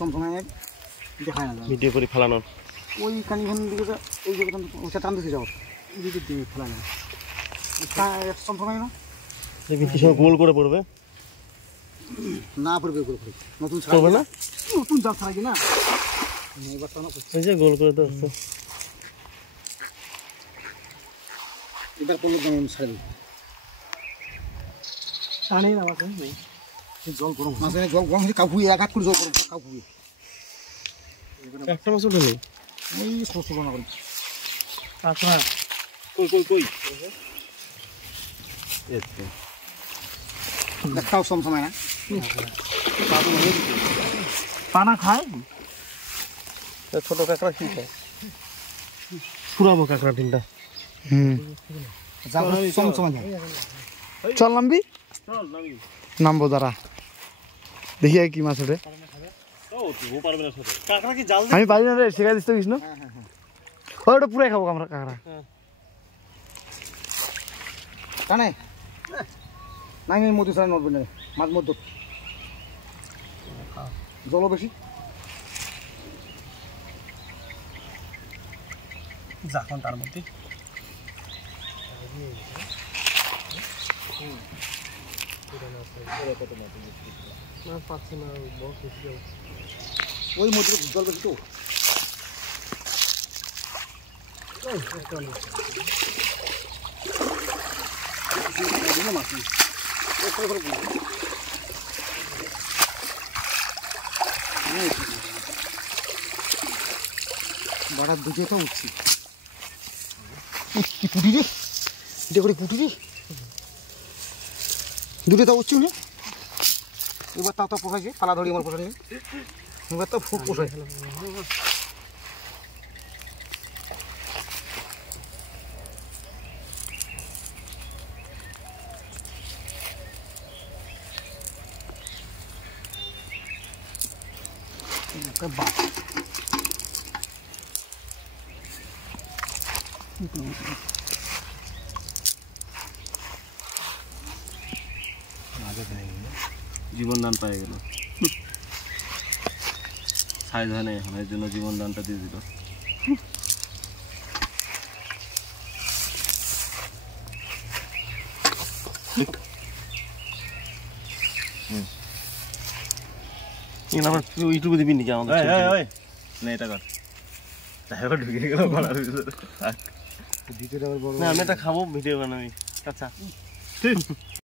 সমসময় দেখায় না ভিডিও করে ফেলানোর ওই কানিখান দিকে ওই জায়গাটা ওইটা টান দিতে যাও ওই দিকে দিয়ে ফেলানো সমসময় না কি সময় গোল করে পড়বে না পড়বে গোল করে নতুন পড়বে না নতুন জাল ছাড়া কি না এবার টানা এই যে গোল করে তো এবার পড়লে যেমন ছাড়ে দেবে টানে না মাছ নেই জল গরম মাছ জল গরম হয়ে কাপুয়ে এক হাত করে জল গরম কাপুয়ে একটা মাছ উঠে নেই এই ছোট ছোট না করে আচ্ছা কই দেখাও সমসময় না পানা খায় ছোট কাঁকড়া কি খায় পুরাবো কাঁকড়া তিনটা সমসময় চল নামবি নামবো দাঁড়া দেখি কি মাছ ওঠে আমি পারি না রে শেখাই দিস তো কৃষ্ণ ওটা পুরাই খাবো আমরা কাঁকড়া টানে নাই নাই মধ্যে ছাড়া নড়বে না মাছ মধ্য জলও বেশি যখন তার মধ্যে ওই মধ্যে জল বেশি তো বাড়ার দুটো তো উঠছি পুটি রে এটা করে পুটি রে দুটো তো উঠছি না এবার তাও তো পোষাইছে পালা ধরি আমার পোষাই এবার তো পোষাই জীবন দান পাই গেল সাইজ হয় না এখন এর জন্য জীবন দানটা দিয়ে দিল ইউটিউবে দিবি নাকি আমাদের এটা কর ঢুকে গেল আমি এটা খাবো ভিডিও বানাবি আচ্ছা